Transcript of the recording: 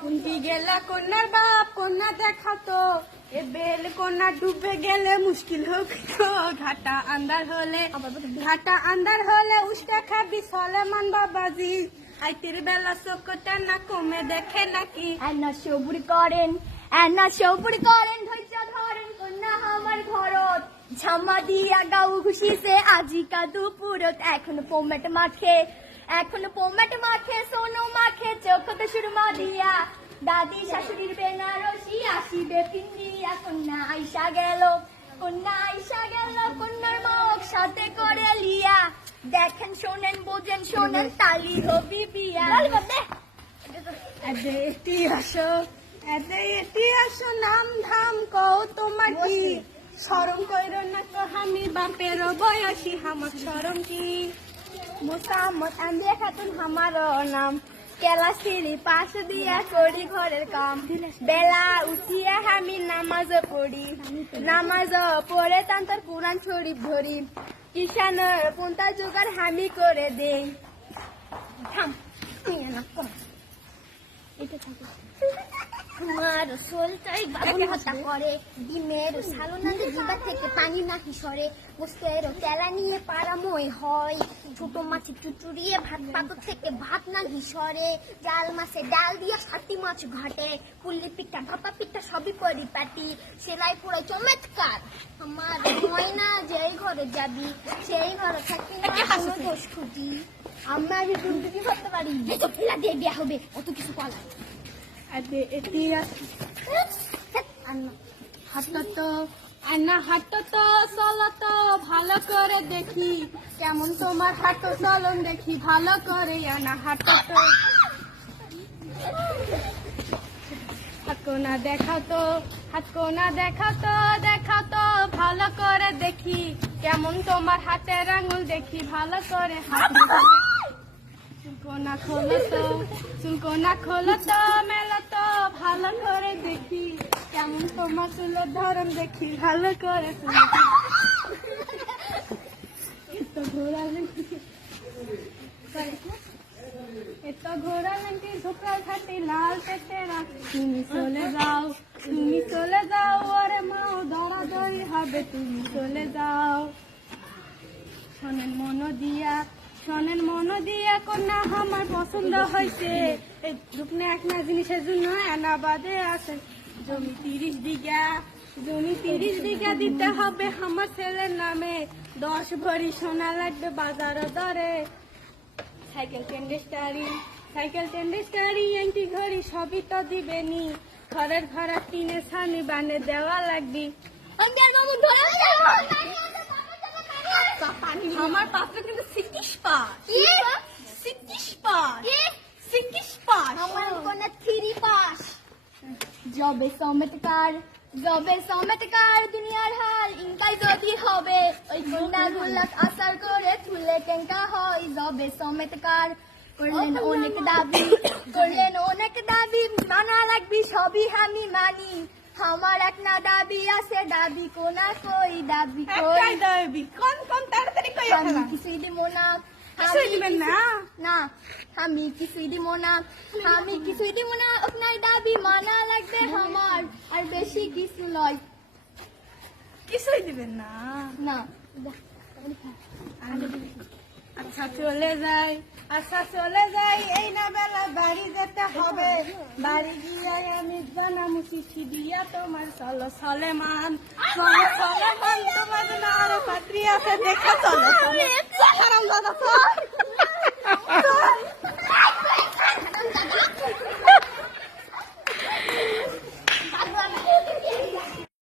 কুন্তি গেলা কন্যার বাপ কন্যা দেখাতো এ বেল কন্যা ডুবে গেলে মুশকিল হবে তো ঘাটা আন্দার হলে উস্কা খাবি সলেমান বাবাজি আইতির বেলা চোখটা না কমে দেখে নাকি এনা সবুর করেন ধৈর্য ধরেন কন্যা আমার ঘরত ঝামা দিয়া গাউ খুশিতে আজিকা দুপুরত এখনো পোমেট মাখে সোনো মাখে চোখতে সুরমা দিয়া দাদি শাশুড়ির বেনারসি আসিবে পিন্দিয়া কন্যা আইসা গেল কন্যার মুখ সাথে করে লিয়া দেখেন শোনেন বোঝেন শোনেন তালি হবি বিয়া এটি আসো নাম ধাম কও তোমার কি শরম কইর না তো আমি বাপের বয়সী আমার শরম কি মোসাম্মদ আন্দিয়া খাতুন হামারো নাম কেলা সিঁড়ি পাশ দিয়া করি ঘরের কাম বেলা উঠিয়া আমি নামাজ পড়ে তান্তর কোরআন শরীফ ধরি কিষানের পন্থা জোগাড় হামি করে দেই থাম আমার সোলটাই বাবুল হত্যা করে ডিমের সালোনাতে জিবা থেকে পানি নাকি সরে গোস্তের তেলা নিয়ে পাড়াময় হয় ছোট মাছ চুচুড়িয়ে ভাত পাতর থেকে ভাত নাকি সরে জাল মাছে ডাল দিয়ে সাতি মাছ ঘাটে পুল্লি পিঠা ভাপা পিঠা সবই পরিপাটি সেলাই পুরো চমৎকার আমার ময়না যেই ঘরে যাবি সেই ঘরে থাকি না কোনো দোষ খুঁজি আমরা যে তুমি কি করতে পারি তো ফেলা দিয়ে বিয়া হবে অত কিছু পালা এটি হাঁটো তো চলো তো ভালো করে দেখি কেমন তোমার হাঁটো চলন দেখি ভালো করে হাঁটো তো দেখাও তো ভালো করে দেখি কেমন তোমার হাতের আঙুল দেখি ভালো করে চুলকোনা খোলো তো মেলো তো ভালো করে দেখি কেমন তোমার চুলের ধরন দেখি ভালো করে ঘোরা লেঙ্কি ঝোঁকার খাটি লাল পেটেরা তুমি চলে যাও ওরে মাও দৌড়াদৌড়ি হবে তুমি চলে যাও শোনেন মন দিয়া কন্যা আমার পছন্দ হয়েছে এই রূপনে একটা জিনিসের জন্য এনাবাদে আছে জমি 30 বিঘা দিতে হবে আমার ছেলের নামে 10 ভরি সোনা লাগবে বাজার দরে সাইকেল টেন্ডেস্টারি এন্টি ঘড়ি সবই তো দিবেনি ঘরের ভাড়া কিনে ছানি বানে দেওয়া লাগবে আমার পাত্র কিন্তু সিকিশ পাস আমার কোনা 3 পাস জবে চমৎকার দুনিয়ার হাল ইনকাই যদি হবে ওই কন্যা গুলাক আসার করে তুলে টেঙ্কা হয় জবে চমৎকার করলেন অনেক দাবি মানা লাগবি সবই আমি মানি আমার এক না দাবি আছে দাবি কোনা কই দাবি কোন তাড়াতাড়ি কই আমি কিছুই দিব না আমি কিছুই দিব না আপনার দাবি মানা লাগবে আমার আর বেশি কিছু নয় কিছুই দিবেন না আচ্ছা চলে যাই এই না বেলা বাড়ি যেতে হবে বাড়ি গিয়ে আমি জানামু চিঠি দিয়া তোমার সলেমান তোমার জন্য আরো পাত্রী আছে দেখা চলো